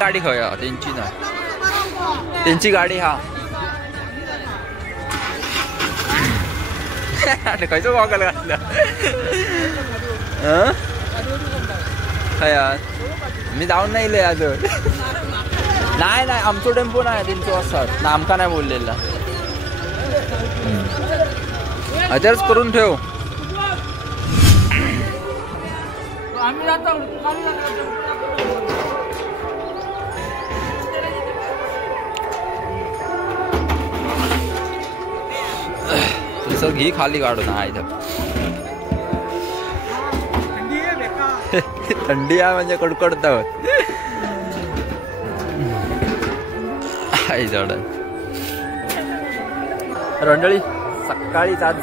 गाडी खंय हा तेंची ना तेंची गाडी हा खंयचो गॉगल घातला खंय मी जाऊन नाही इले अजून नाही नाही आमचो टेम्पो नाही तेंचो असतात ना आमका नाही बोललेला अजरच करून ठेव तुझं घी खाली काढून आहे थंडी आहे म्हणजे कडकडत मंडळी सकाळीच आज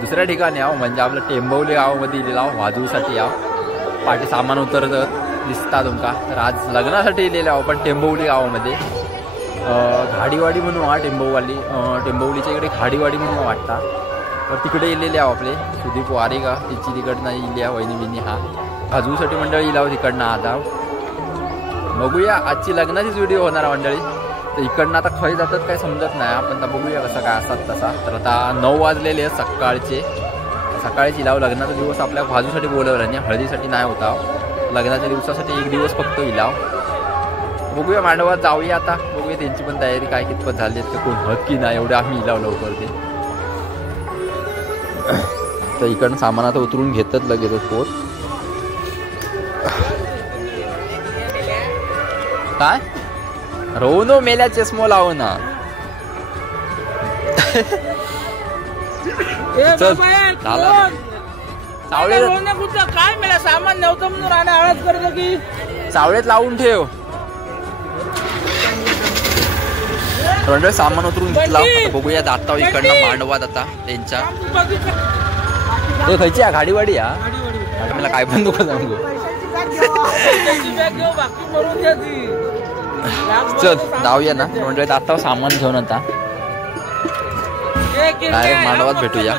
दुसऱ्या ठिकाणी आहो म्हणजे आपलं टेंबवली गावामध्ये इलेला आहो वाजूसाठी आहो पाठी सामान उतरत दिसता तुमका तर आज लग्नासाठी इलेले आहो पण टेंबवली गावामध्ये घाडीवाडी म्हणून हा टेंबवलीच्या इकडे घाडीवाडी म्हणून वाटता तर तिकडे इलेले आहो आपले सुदीप वारेगा तिची तिकडनं इली आहे वहिनी बिनी हा वाजूसाठी मंडळी इला तिकडनं आता बघूया आजची लग्नाचीच व्हिडिओ होणार मंडळी तर इकडनं आता खय जातात काय समजत नाही आपण तर बघूया कसं काय असतात तसा तर आता 9 वाजलेले आहेत सकाळची इलाव लग्नाचा दिवस आपल्या भाजूसाठी बोलवलं आणि हळदीसाठी नाही होता लग्नाच्या दिवसासाठी 1 दिवस फक्त इलाव बघूया मांडवात जाऊया आता बघूया त्यांची पण तयारी काय कितपत झाली आहे कोण हत की नाही एवढे आम्ही इलाव लवकर ते तर इकडनं सामान आता उतरून घेतात लगेच पोट काय रोनो मेल्या चष्मो लावू ना काय मेला सामान नव्हतं म्हणून राहणं हळद करतो की सावळेत लावून ठेव सामान उतरून घेतला बघूया जाता इकडनं मांडवात आता त्यांच्या ते खयची आहे गाडीवाडी हा मला काय पण दुखत सांगू चल जाऊया ना म्हणजे आता सामान घेऊन आता डायरेक्ट मांडवात भेटूया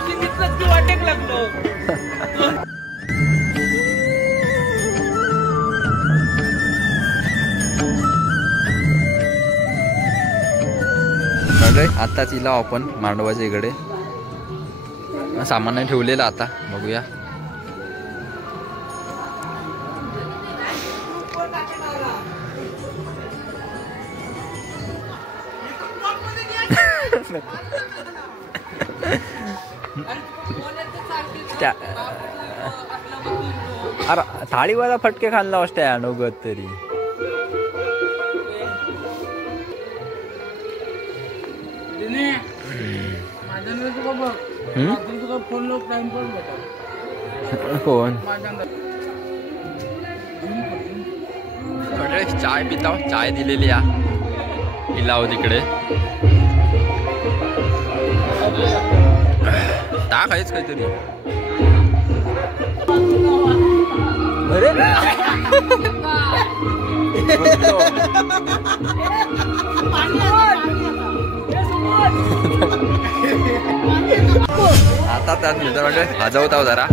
आताच इला आपण मांडवाच्या इकडे सामान ठेवलेलं आता बघूया अरे थाळीवाला फटके खाल्ला असते अनोगत तरी कोण चाय पिता चाय दिलेली या इलाव तिकडे टाक आहेच काहीतरी अरे आता त्यात मित्रांनो वाजवता जरा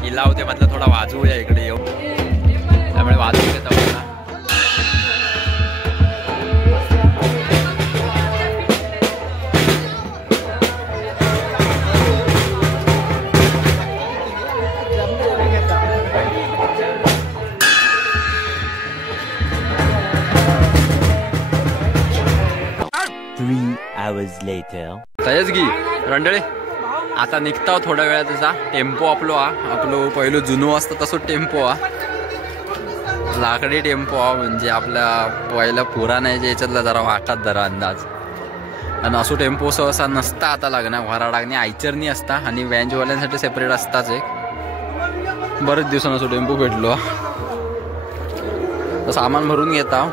किल्ला होते म्हटलं थोडा वाजवूया इकडे येऊ त्यामुळे वाजवू घेता तयच घी रंडळे आता निघता थोड्या वेळात त्याचा टेम्पो आपलो पहिलं जुनं असतं तसं टेम्पो लाकडी टेम्पो म्हणजे आपल्या पहिला पुराण्याच्या याच्यातला जरा वाटतात जरा अंदाज आणि असो टेम्पो सहसा नसता आता लग्न वराडागणे आयचरनी असता आणि व्हॅनवाल्यांसाठी सेपरेट असताच एक बरेच दिवसानं असो टेम्पो भेटलो तर सामान भरून घेता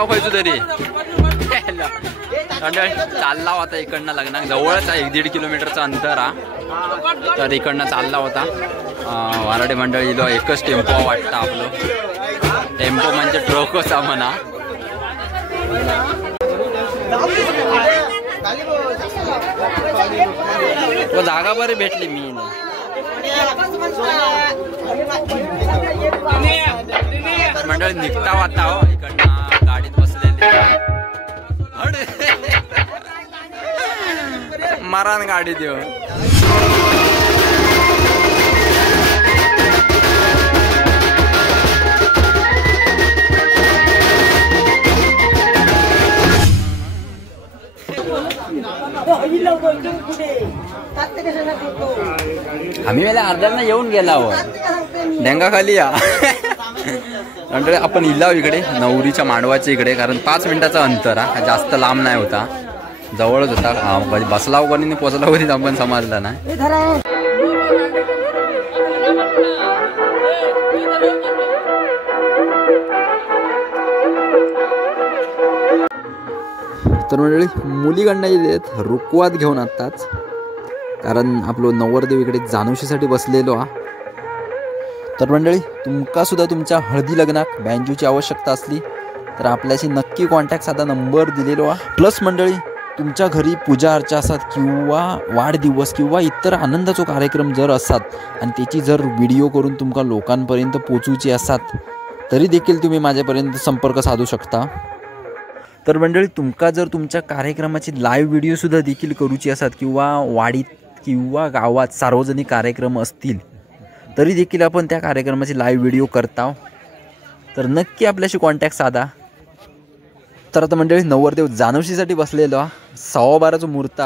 जाऊ पाहिजे तरी मंडळी चालला होता इकडनं लग्नाक जवळच आहे 1-1.5 किलोमीटरचा अंतर हा. तर इकडनं चालला होता वराडे मंडळी एकच टेम्पो वाटतं आपलं. टेम्पो म्हणजे ट्रकच हा म्हणा. तो जागा बरी भेटली मी मंडळी निघता वाटता हो इकडनं गाडीत बसलेली मारान गाडी देऊ. आम्ही वेळेला अर्ध्यांना येऊन गेला हो डेंगा खाली या. म्हणजे आपण इलाव इकडे नवरीच्या मांडवाच्या इकडे कारण 5 मिनिटाचा अंतर हा जास्त लांब नाही होता जवळच होता. बसला कोणी पोचला कोणी आपण समजला नाही. तर मंडळी मुलीकडनं येत रुकवात घेऊन आताच कारण आपलं नवरदेव इकडे जानवशीसाठी बसलेलो हा. तर मंडळी तुमका सुद्धा तुमच्या हळदी लग्नाक बँजूची आवश्यकता असली तर आपल्याशी नक्की कॉन्टॅक्ट साधा नंबर दिलेलो हा. प्लस मंडळी तुमच्या घरी पूजा अर्चा असतात किंवा वाढदिवस किंवा इतर आनंदाचो कार्यक्रम जर असतात आणि त्याची जर व्हिडिओ करून तुमका लोकांपर्यंत पोचवची असतात तरी देखील तुम्ही माझ्यापर्यंत संपर्क साधू शकता. तर मंडळी तुमका जर तुमच्या कार्यक्रमाची लाईव्ह व्हिडिओसुद्धा देखील करूची असतात किंवा वाडीत किंवा गावात सार्वजनिक कार्यक्रम असतील तरी देखील आपण त्या कार्यक्रमाची लाईव्ह व्हिडिओ करता. तर नक्की आपल्याशी कॉन्टॅक्ट साधा. तर आता मंडळी नवरदेव जानवशीसाठी बसलेलो 12:15 मुहूर्त.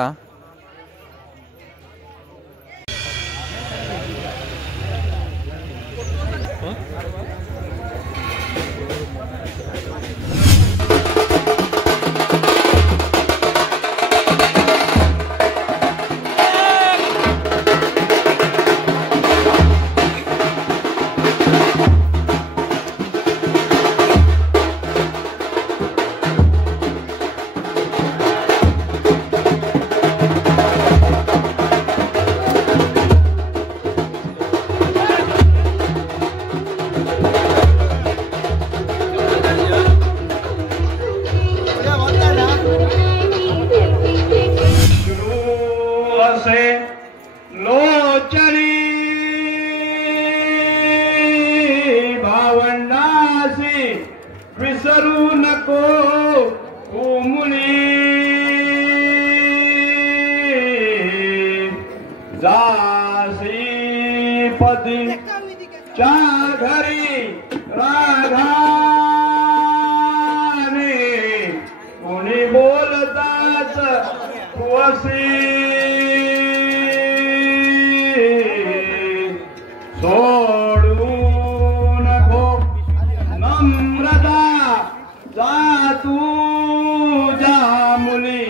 विसरू नको मुली जासी पदी च्या घरी राधाने कोणी बोलताच वसी सोडू नको नम्रता जा तुझ्या मुली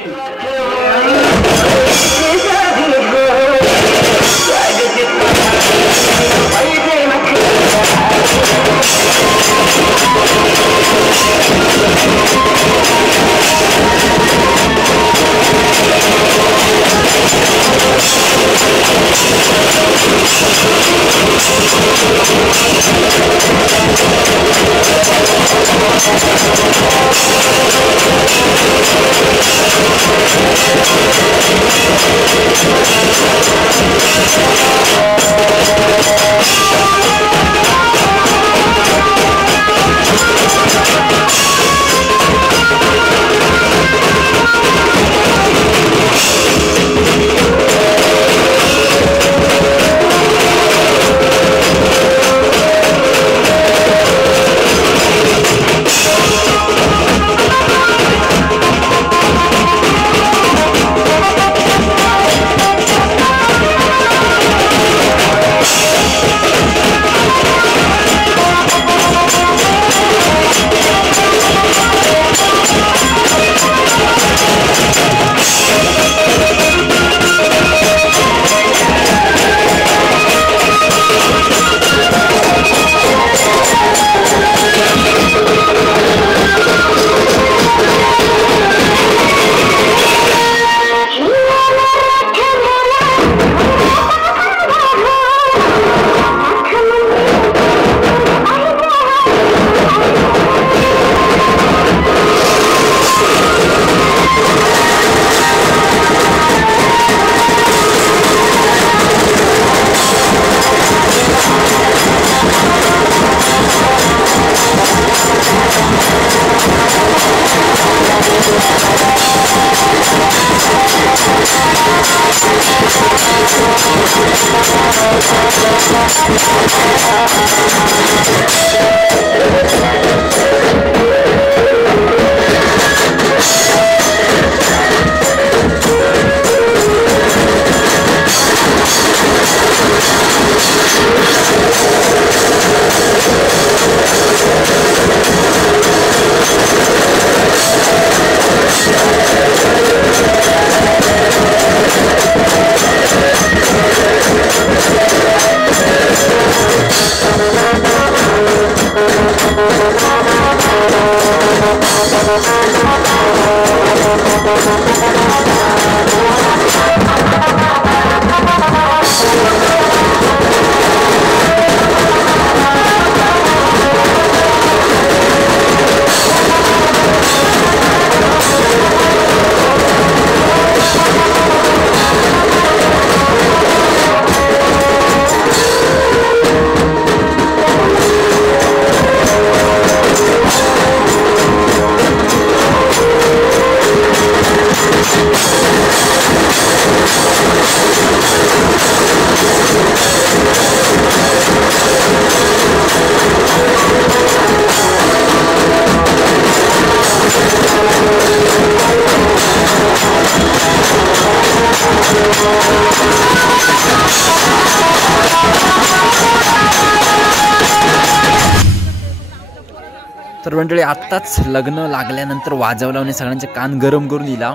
तर मंडळी आत्ताच लग्न लागल्यानंतर वाजवल्याने सगळ्यांचे कान गरम करून दिला.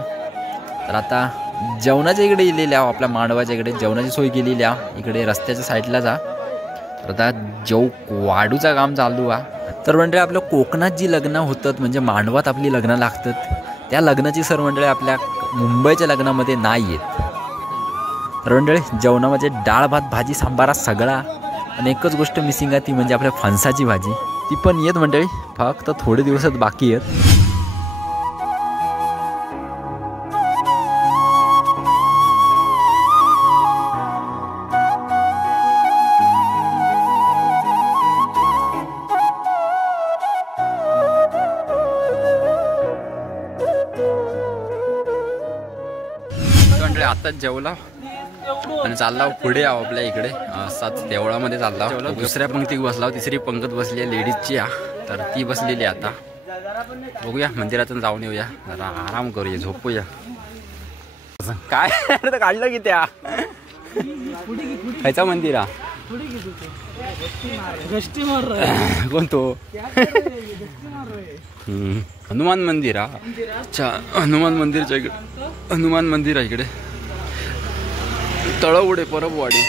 तर आता जेवणाच्या इकडे गेलेले आहो, आपल्या मांडवाच्या इकडे जेवणाची सोय केलेली आहे. इकडे रस्त्याच्या साईडला जा. तर आता वाढूचा काम चालू आहे. तर मंडळी आपल्या कोकणात जी लग्न होतात म्हणजे मांडवात आपली लग्न लागतात त्या लग्नाची सर मंडळी आपल्या मुंबईच्या लग्नामध्ये नाही आहेत. तर मंडळी जेवणामध्ये डाळ भात भाजी सांबारा सगळा आणि एकच गोष्ट मिसिंग आहे ती म्हणजे आपल्या फणसाची भाजी. ती पण येत मंडळी, फक्त थोडे दिवसात बाकी आहेत. मंडळी आताच जेवला आणि चालला पुढे आहो आपल्या इकडे असाच देवळामध्ये चालला. दुसऱ्या पंक्तीत बसला, तिसरी पंक्तीत बसली आहे लेडीजची तर ती बसलेली आता. बघूया मंदिरातून जाऊन येऊया, जरा आराम करूया, झोपूया. काय काढलं की त्या खायचा मंदिर कोण तो हनुमान मंदिर. अच्छा हनुमान मंदिरच्या इकडे हनुमान मंदिर आहे इकडे. तळवडे परबवाडी.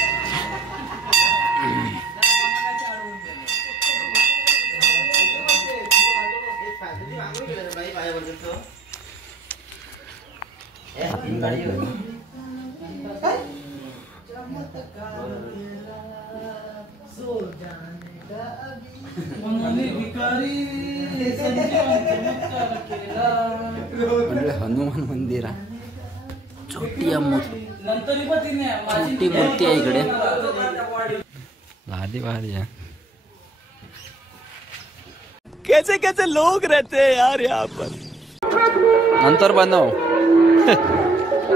हनुमान मंदिर आहे. छोटी मूर्ती आहे इकडे. लादी भारी है. कैसे कैसे लोग रहते हैं यार यहाँ पर. नंतर बनव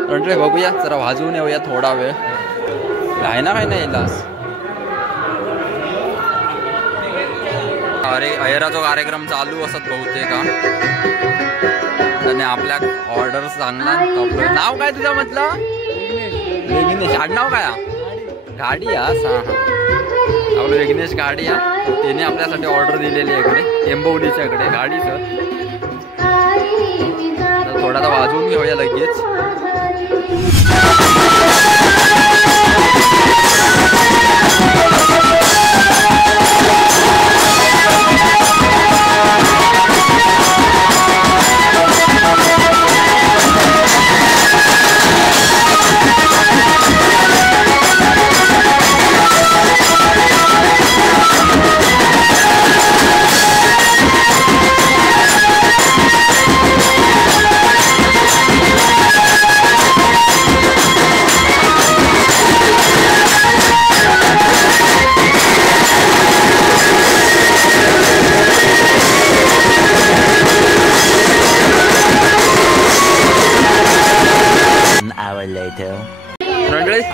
म्हणजे बघूया, जरा वाजवून येऊया थोडा वेळ. काय ना काय नाही लास. अरे अयराचा कार्यक्रम चालू असत बहुतेक आणि आपल्या ऑर्डर सांगणार. नाव काय तुझं म्हटलं? विघ्नेश. आडनाव काय? गाडी हा आपलं विघ्नेश गाडी आहे. त्याने आपल्यासाठी ऑर्डर दिलेली आहे इकडे टेंबवलीच्या इकडे गाडीचं. थोडासा वाजवून घेऊया लगेच.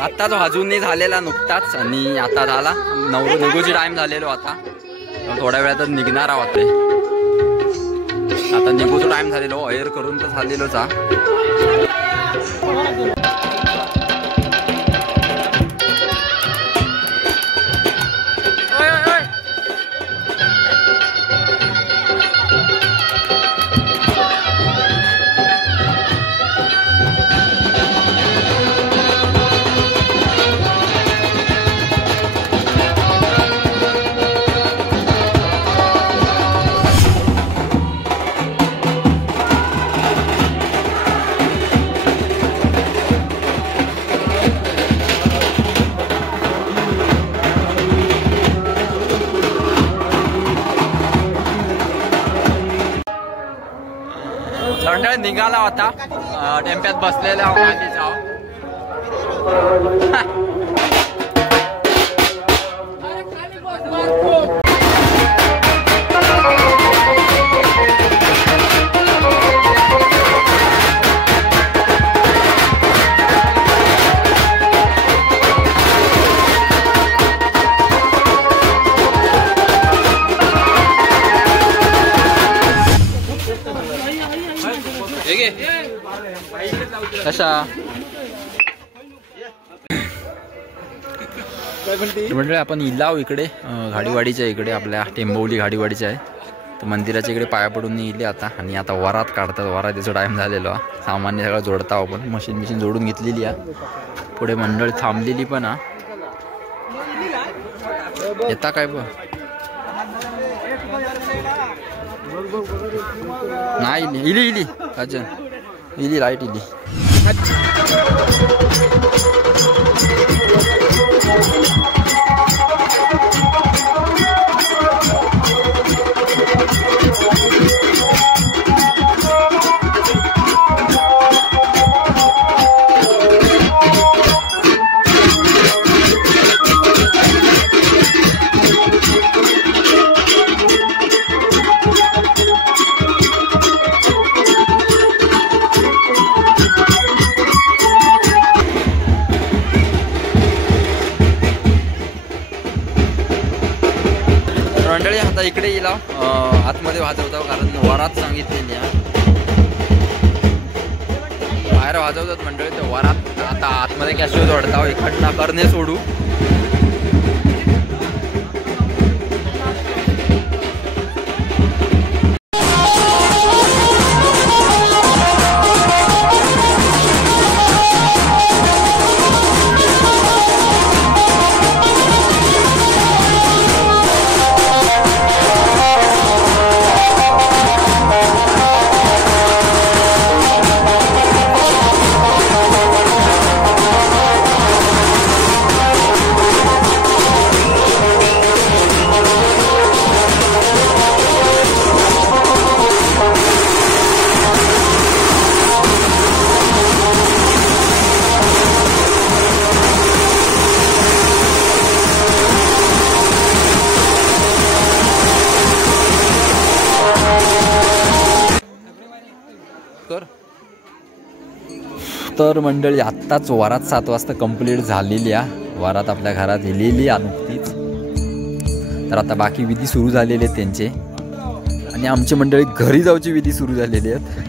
आत्ताच वाजून झालेला नुकताच आणि आता झाला निघूची टाइम झालेलो. आता थोड्या वेळातच निघणार आहोत. आता निघूचा टाइम झालेलो. अयर करून तर झालेलोच. मंडळ निघाला होता टेम्प्यात बसलेला गांधीचा कशा म्हणजे आपण इलाव इकडे घाडीवाडीच्या इकडे आपल्या टेंबवली घाडीवाडीच्या आहे तर मंदिराच्या इकडे पाया पडून इले आता आणि आता वरात काढतात वरातीचा टाइम झालेला सामान्य सगळं जोडता आपण मशीन जोडून घेतलेली आहे पुढे मंडळ थांबलेली पण येता काय बघ नाही इली अजून इली लाईट इली मंडळी आता इकडे येईल आतमध्ये वाजवतो कारण वरात सांगितलेली आहे बाहेर वाजवतात मंडळी ते वरात आता आतमध्ये कॅशो जोडता इकडनं करणे सोडू तर मंडळी आत्ताच वरात 7 वाजता कंप्लीट झालेली आहे वरात आपल्या घरात लिहिली आहे नुकतीच तर आता बाकी विधी सुरू झालेले आहेत त्यांचे आणि आमची मंडळी घरी जाऊची विधी सुरू झालेली आहेत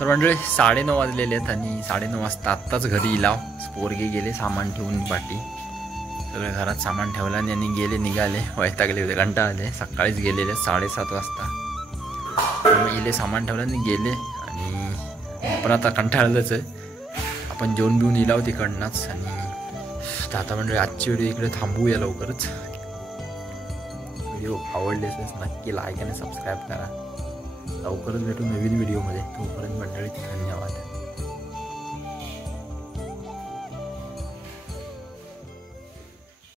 तर मंडळी 9:30 वाजलेले आहेत आणि 9:30 वाजता आत्ताच घरी इलाव पोरगे गेले सामान ठेवून पाठी सगळे घरात सामान ठेवलं आणि यांनी गेले निघाले वैतागले होते घंटा आले सकाळीच गेलेले 7:30 वाजता इले सामान ठेवलं आणि गेले आणि आपण आता कंटाळलंच आहे आपण जेवण बिवून इलाव तिकडनंच आणि आता मंडळी आजची व्हिडिओ इकडे थांबूया लवकरच व्हिडिओ आवडलेच नक्की लाईक आणि सबस्क्राईब करा लवकरच भेटू नवीन व्हिडिओमध्ये तोपर्यंत मंडळी धन्यवाद